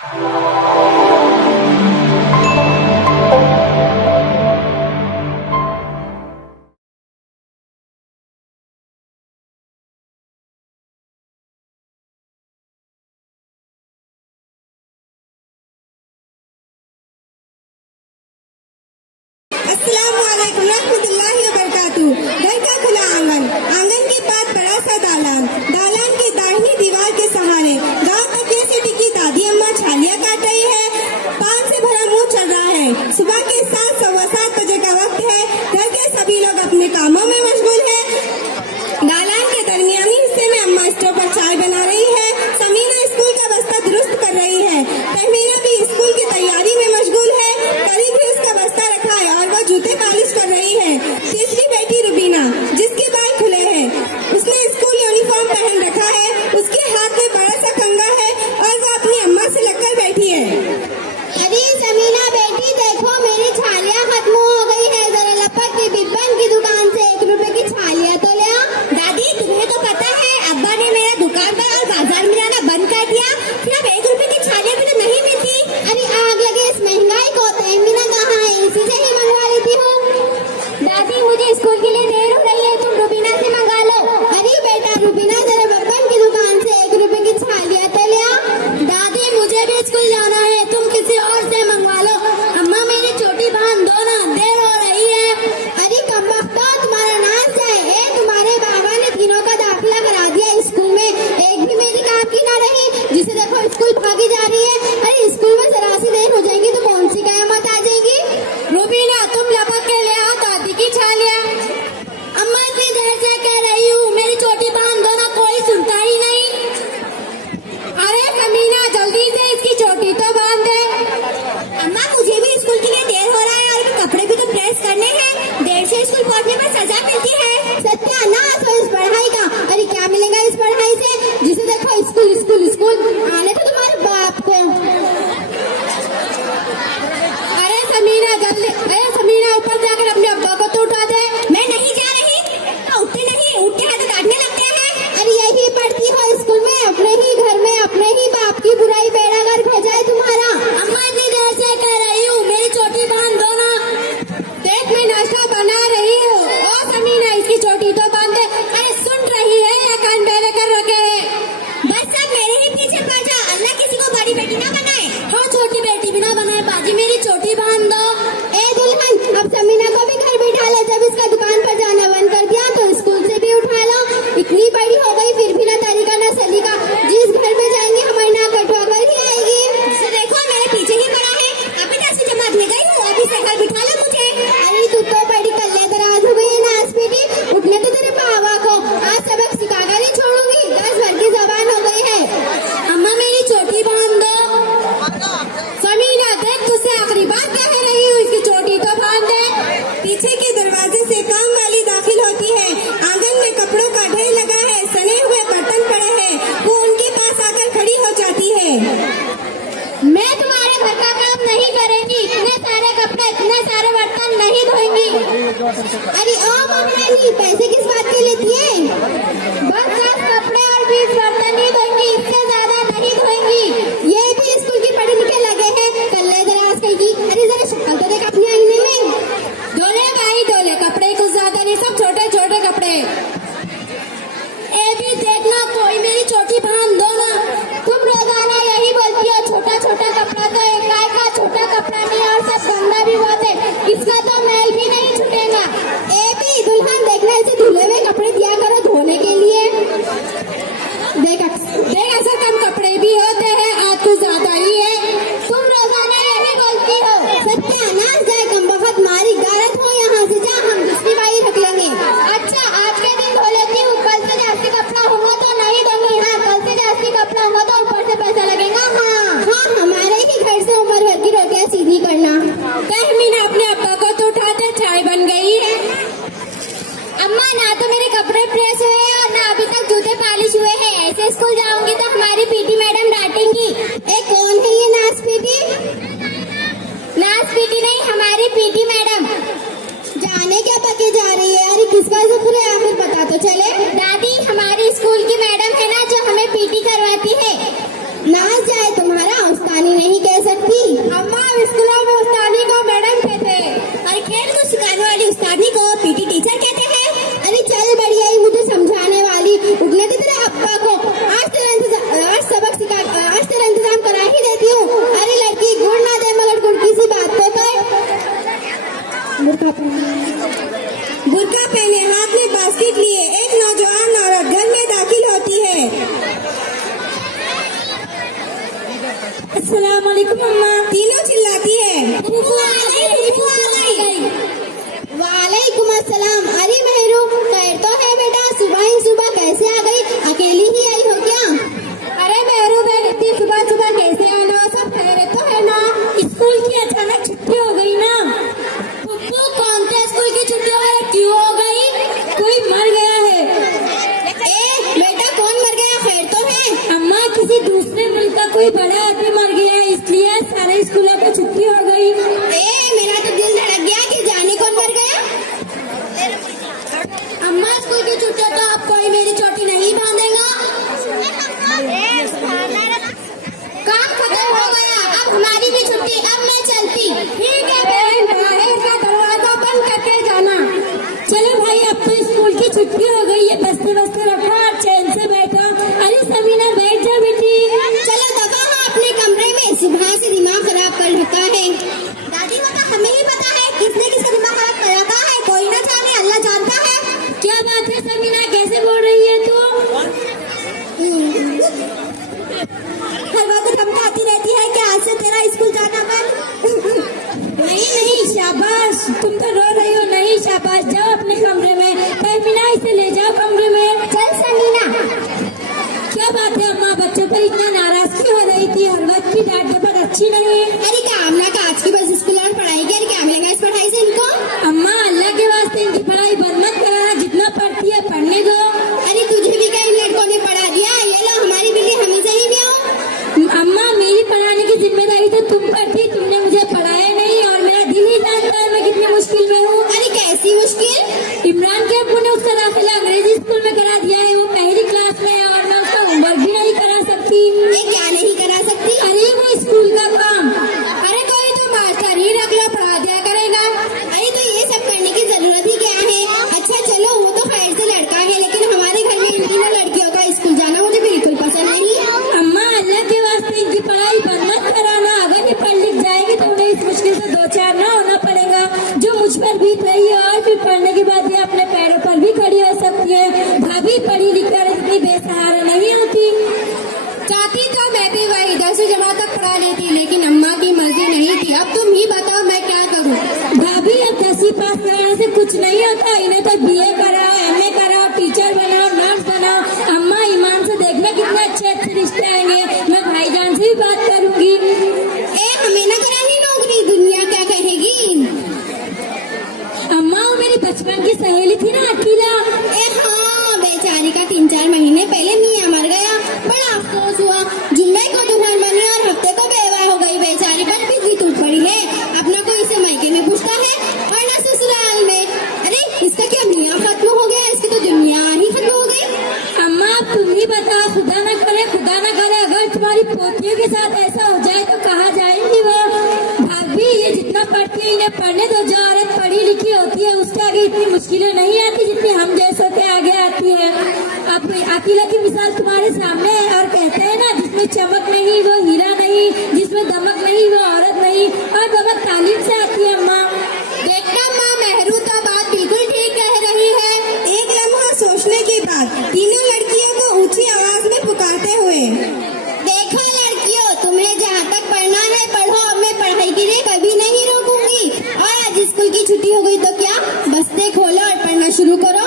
अस्सलामुअलैकुम रहमतुल्लाहि व बरकातुहू। घर का खुला आंगन, आंगन के पास बड़ा सा दालान, दालान की दाहिनी दीवार के सहारे गांव तकिए से टिकी दादी अम्मा छालियां काट रही है। पान से भरा मुंह चल रहा है। सुबह के 7:15 बजे का वक्त है। घर के सभी लोग अपने कामों में मशगूल है। दालान के दरमियानी हिस्से में अम्मा स्टोव पर चाय बना रही है। समीना स्कूल का बस्ता दुरुस्त कर रही है। तहमीना भी स्कूल की तैयारी में मशगूल है। करीब ही उसका बस्ता रखा है और वह जूते पालिश कर रही है। तीसरी बेटी रुबीना, जिसके बाल खुले हैं, उसने स्कूल यूनिफॉर्म पहन रखा है। उसके हाथ में बड़ा सा कंगा है और वह अपनी अम्मा से लगकर बैठी है। अरे समीना बेटी, देखो मेरी छालियाँ खत्म हो गई है। जरा लपक के बिब्बन की दुकान से 1 रुपए की छालियाँ तो ले आ। दादी, तुम्हें तो पता है अब्बा ने मेरा दुकान पर और बाजार में जाना बंद कर दिया। सिर्फ 1 रुपए की छालियाँ भी तो नहीं मिलती। अरे आग लगे इस महंगाई को। तहमीना कहाँ है? इसी से ही मंगवा लेती हूँ। दादी, मुझे स्कूल के लिए देर हो रही है, तुम रुबीना से मंगा लो। अरे बेटा रुबीना, जरा बिब्बन की दुकान से 1 रुपए की छालियाँ तो ले आ। दादी, मुझे भी स्कूल जाना है, तुम किसी और से मंगवा लो। अम्मा, मेरी चोटी बांध दो ना, देर हो रही है। अरे कमबख्तो, तुम्हारा नाच है। तुम्हारे बाबा ने तीनों का दाखिला करा दिया स्कूल में, एक भी मेरी काम की ना रही। जिसे देखो स्कूल भागी जा रही है। अरे स्कूल में जरा सी देर हो जाएगी तो कौन सी कयामत आ जाएगी। रुबीना, तुम लपक के ले आओ दादी की छालियाँ। अम्मा, इतनी देर से कह रही हूँ, मेरी चोटी बांध दो ना, कोई सुनता ही नहीं। अरे समीना, जल्दी से इसकी चोटी तो बांध दे। अम्मा, मुझे भी स्कूल के लिए देर हो रहा है और कपड़े भी तो प्रेस करने हैं। देर से स्कूल पहुँचने पर सजा मिलती है। सत्यानाश हो इस पढ़ाई का। अरे क्या मिलेगा इस पढ़ाई से? जिसे देखो स्कूल स्कूल स्कूल, आने तो तुम्हारे बाप को। अरे समीना, जल्दी, अरे समीना, ऊपर जाकर अपने अब्बा को तो उठा दे। मैं नहीं जा रही। उठते नहीं, उठते हैं तो काटने लगते हैं। अरे यही पढ़ती हो स्कूल में, अपने ही घर में अपने ही बाप की बुराई बेड़ा गर्क हो जाए तुम्हारा। अम्मा, इतनी देर से कह रही हूँ, मेरी चोटी बांध दो ना। देख, मैं नाश्ता बना रही हूँ। ओ समीना, इसकी चोटी तो बांध दे। अरे सुन रही है या कान बेरे कर रखे है? बस सब मेरे ही पीछे पड़ जा। अल्लाह किसी को बड़ी बेटी ना बनाए। हाँ, छोटी बेटी भी ना बनाए। बाजी, मेरी चोटी बांध दो। ए दुल्हन, अब समीना को भी घर बिठा ले। जब इसका दुकान पर जाना बंद कर दिया तो स्कूल से भी उठा लो। इतनी बड़ी हो गई फिर भी ना तरीका ना सलीका। जिस घर में जाएंगे हमारी नाक कटवा कर ही आएगी। देखो, मेरे पीछे ही पड़ा है। अभी 10वीं जमात में गई हूँ, अभी से घर बिठा लो मुझे। अरे तू तो बड़ी कल्ले दराज हो गई है नाच बेटी। उठने तो तेरे बाबा को आज सबक सिखाकर ही छोड़ूंगी। 10 भर की जबान हो गई है। अम्मा, मेरी चोटी बांध दो। समीना, देख, तुझसे आखिरी बात कह रही हूँ, इसकी चोटी तो बांध दे। पीछे के दरवाजे से काम वाली दाखिल होती है। आंगन में कपड़ों का ढेर लगा है, सने हुए बर्तन पड़े हैं। वो उनके पास आकर खड़ी हो जाती है। मैं तुम्हारे घर का काम नहीं करेंगी। इतने सारे कपड़े, इतने सारे बर्तन नहीं धोएंगी। अरे ओ मम्मी, पैसे किस बात के लेती है? बस 10 कपड़े और 20 बर्तन ही धोएंगी, इससे ज्यादा नहीं धोएंगी। ये भी स्कूल की पढ़े लिखे लगे हैं, कल्ले दराज कहेगी। अरे जरा शक्ल तो देख अपनी आईने में। धोले भाई, धोले कपड़े, कुछ ज्यादा नहीं, सब छोटे छोटे कपड़े। ए भी देखना, कोई मेरी चोटी बांध दो ना। तुम रोजाना यही बोलती हो, छोटा छोटा कपड़ा तो एक गाय का छोटा कपड़ा नहीं और सब गंदा भी बहुत है। इसका तो मैल भी नहीं छूटेगा। ए भी दुल्हन, देखना इसे धुले हुए कपड़े दिया करो धोने के लिए। अस्सलाम वालेकुम अम्मा। तीनों चिल्लाती है। वालेकुम अस्सलाम। अरे मेहरू, खैर तो है बेटा, सुबह ही सुबह कैसे आ गई? अकेली ही आई हो क्या? अरे मेहरू बहन, इतनी सुबह सुबह कैसे आना? सब खैरियत तो है ना? स्कूल की अचानक छुट्टी हो गई ना। पप्पू, कौन से स्कूल की छुट्टी वगैरह क्यों हो गई? कोई मर गया है। ए बेटा, कौन मर गया? खैर तो है? अम्मा, किसी दूसरे मुल्क का कोई बड़ा आदमी मर गया है, इसलिए सारे स्कूलों को छुट्टी हो गई। मेरा तो दिल धड़क गया कि जाने कौन मर गया। अम्मा, स्कूल की छुट्टी तो अब कोई मेरी चोटी नहीं बांधेगा। काम खत्म हो गया, अब हमारी भी छुट्टी। अब मैं चलती। ठीक है बहन, बाहर का दरवाजा बंद करके जाना। चलो भाई, अब तो स्कूल की छुट्टी हो गई है, बस्ते बस्ते रखो और चैन से बैठो। अरे समीना, बैठ जा बेटी। चलो दबा हो अपने कमरे में, सुबह से दिमाग खराब कर रखा है। दादी को तो हमें ही पता है किसने किसका दिमाग खराब कर रखा है। कोई ना जाने, अल्लाह जानता है। क्या बात है समीना, कैसे बोल रही है तू? हर वक्त धमकाती रहती है कि आज से तेरा स्कूल जाना बंद। नहीं, शाबाश। तुम तो रो रही हो। नहीं, शाबाश, जाओ अपने कमरे में। समीना, इसे ले जाओ कमरे में। चल समीना। क्या बात है अम्मा, बच्चों पर इतना नाराज क्यों हो रही थी? हर वक्त की डांटने पर अच्छी नहीं है। अरे कामना का आज की बस स्कूल और पढ़ाई की। अरे क्या मिलेगा इस पढ़ाई से इनको? अम्मा, अल्लाह के वास्ते इनकी पढ़ाई बंद मत कराना, जितना पढ़ती है पढ़ने दो। अरे तुझे भी कई लड़कों ने पढ़ा दिया। ये लो हमारी बिल्ली, हमें से ही भी आओ। अम्मा, मेरी पढ़ाने की जिम्मेदारी तो तुम पर थी, तुमने मुझे पढ़ाया नहीं और मेरा दिल ही जानता है मैं कितनी मुश्किल में हूँ। अरे कैसी मुश्किल? इमरान के अब्बू ने उसका दाखिला अंग्रेजी स्कूल में करा दिया है। वो पहली क्लास में है और मैं उसका होमवर्क भी नहीं करा सकती। ये क्या नहीं करा सकती? अरे वो स्कूल का काम। अरे कोई तो मास्टर ही रख लो, पढ़ा दिया करेगा। अरे तो ये सब करने की जरूरत ही क्या है? अच्छा चलो, वो तो खैर से लड़का है, लेकिन हमारे घर में इन तीनों लड़कियों का स्कूल जाना मुझे बिल्कुल पसंद नहीं। अम्मा, अल्लाह के वास्ते इनकी पढ़ाई बंद मत कराना। अगर ये पढ़ लिख जाएगी तो उन्हें इस मुश्किल से दो चार ना होना पड़ेगा जो मुझ पर बीत रही है। और फिर पढ़ने के बाद ये अपने पैरों पर भी खड़ी हो सकती है। भाभी पढ़ी लिख कर इतनी बेसहारा नहीं होती। चाहती तो मैं भी वही 10वीं जमात तक पढ़ा लेती, लेकिन अम्मा की मर्जी नहीं थी। अब तुम ही बताओ मैं क्या करूं? भाभी, अब 10वीं पास कराने से कुछ नहीं होता। इन्हें तो BA कराओ, MA कराओ, टीचर बनाओ, नर्स बनाओ। अम्मा, ईमान से देखना कितने अच्छे अच्छे रिश्ते आएंगे। मैं भाईजान से भी बात करूंगी। हमें न करानी नौकरी, दुनिया क्या कहेगी? अम्मा, वो मेरी बचपन की सहेली थी ना, अकीला। हाँ, बेचारी का 3-4 महीने पहले मियाँ मर गया। बड़ा अफसोस हुआ। जुम्मे को दुल्हन बनी और हफ्ते को बेवा हो गई। बेचारी पर बिजली टूट पड़ी है। अपना कोई इसे मायके में पूछता है और न ससुराल में। अरे इसका क्या मियाँ खत्म हो गया? इसकी तो दुनिया ही खत्म हो गई। अम्मा, तुम ही बताओ, खुदा न करे, खुदा न करे, अगर तुम्हारी पोतियों के साथ ऐसा हो जाए तो कहाँ जाएंगी वो? भाभी, ये जितना पढ़ती है इन्हें पढ़ने दो। जो औरत पढ़ी लिखी होती है उसके आगे इतनी मुश्किलें नहीं आती जितनी हम जैसों के आगे आती है। अब अकीला की मिसाल तुम्हारे सामने है और कहते हैं ना, जिसमें चमक नहीं वो हीरा नहीं, जिसमें दमक नहीं वो औरत नहीं। और दमक तालीम से आती है। अम्मा, देखना माँ, मेहरू तो बात बिल्कुल ठीक कह रही है। एक लम्हा सोचने के बाद तीनों लड़कियों को ऊंची आवाज में पुकारते हुए, देखो लड़कियों, तुम्हें जहाँ तक पढ़ना है पढ़ो। अब मैं पढ़ाई के लिए कभी नहीं रोकूंगी। और आज स्कूल की छुट्टी हो गई तो क्या, बस्ते खोलो और पढ़ना शुरू करो।